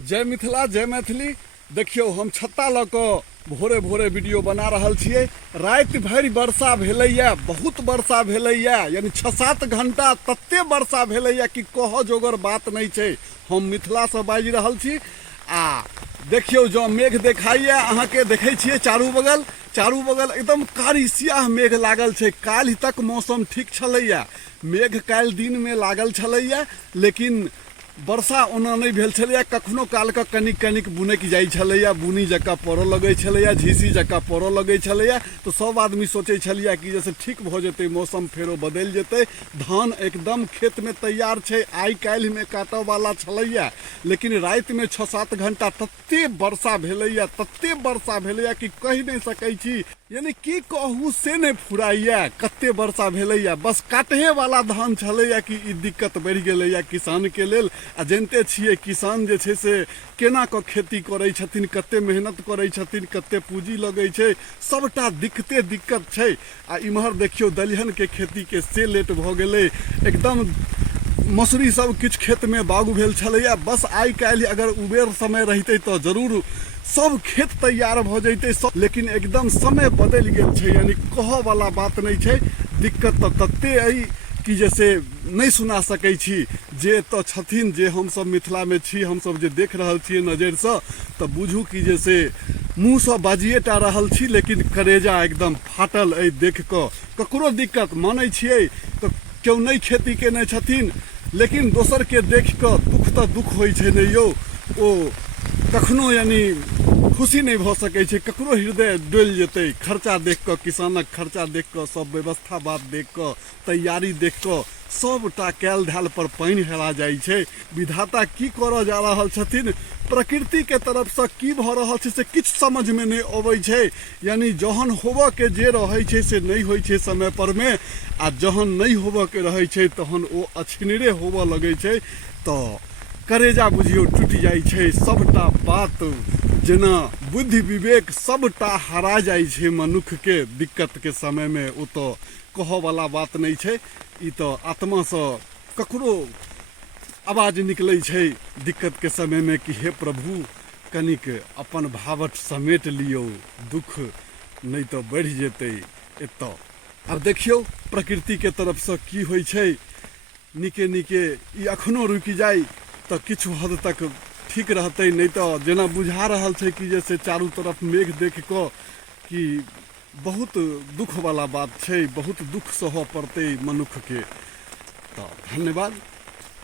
जय मिथिला जय मैथिली। देखियो हम छत्ता ल क भोरे भोरे वीडियो बना रहल छियै। राति भरि वर्षा भेलैया, बहुत वर्षा भेलैया, यानी 6-7 घंटा तते वर्षा भेलैया कि कह जोगर बात नहीं छै। हम मिथिला से बाजि रहल छी आ देखियो जो मेघ देखाइया अहाँके, देखै छियै चारू बगल एकदम कारी सियाह मेघ लागल छै। काल्हि तक मौसम ठीक छलैया, मेघ काल्हि दिन में लागल छलैया, लेकिन वर्षा ओना नहीं भेल छलैया। कखनो काल के कनिक कनिक बुनैक जाइ छलैया, बुनी जकाँ पड़ऽ लगै छलैया, झीसी जकाँ पड़ऽ लगै छलैया। तो सब आदमी सोचै छलैया कि जैसे ठीक भऽ जेतै, मौसम फेरो बदलि जेतै, धान एकदम खेत में तैयार छै, आइ काल्हि में काटऽ वाला छलैया। लेकिन राति में 6-7 घंटा तते वर्षा भेलैया कि कहि नहीं सकै छी, यानी की कहू से नहीं फुराइया। कते वर्षा भेलैया, बस काटहे वाला धान छलैया कि ई दिक्कत बढ़ि गेलैया किसान के लेल। आ जानते छियै किसान जे छै से केना कऽ खेती करै छथिन, कते मेहनत करै छथिन, कते पूंजी लगै छै, सबटा दिक्कत छै। आ इम्हर देखियो दलहन के खेती के से लेट भऽ गेलै, एकदम मसूरी सब किछु खेत में बागू भेल छलैया। बस आइ काल्हि अगर उबेर समय रहितै तो जरूर सब खेत तैयार भऽ जैतै सब, लेकिन एकदम समय बदलि गेल छै, यानी कहऽ वाला बात नहीं छै। दिक्कत तो तते अइ कि जैसे नहीं सुना सकै छी। जे तो छथिन, जे हम सब मिथिला में छी, हम सब जे देख रहल छियै नजर से, तो बुझू कि जैसे मुँह से बाजिए टा रहल छी, लेकिन करेजा एकदम फाटल अइ देख कऽ। ककरो दिक्कत मानै छियै तो केओ नहीं खेती केने छथिन, लेकिन दोसर के देख कऽ दुख तो दुख होइ छै ने यौ। ओ कखनो यानी खुशी नहीं भऽ सकै छै, ककरो हृदय डोलि जेतै। खर्चा देख कऽ, किसानक खर्चा देख कऽ, सब व्यवस्था बात देख कऽ, तैयारी देख कऽ, सबटा कैल धैल पर पानि हेरा जाइ छै। विधाता की करऽ जा रहल छथिन, प्रकृति के तरफ से की भऽ रहल छै से किछु समझ में नहीं अबै छै। यानी जहन होबऽ के जे रहै छै से नहीं होइ छै समय पर में, आ जहन नहीं होबऽ के रहै छै तहन ओ अछिनरे होबऽ लगै छै। तो करेजा बुझियो टूटि जाइ छै, सबटा बात जेना बुद्धि विवेक सबटा हरा जाइ छै मनुष्य के दिक्कत के समय में। ओ तो कहऽ वाला बात नहीं छै। ई तो आत्मा से ककरो आवाज निकलै छै दिक्कत के समय में कि हे प्रभु कनिक अपन भावट समेट लियो, दुख नहीं तो बढ़ि जेतै एतऽ। अब देखियो प्रकृति के तरफ से की होइ छै, निके निके ई अखनो रुकि जाय तो किछु हद तक ठीक रहतै। नहीं तो जेना बुझा रहल छै कि जैसे चारू तरफ मेघ देख कऽ कि बहुत दुख वाला बात छै, बहुत दुख सहऽ पड़तै मनुष्य के। तो धन्यवाद।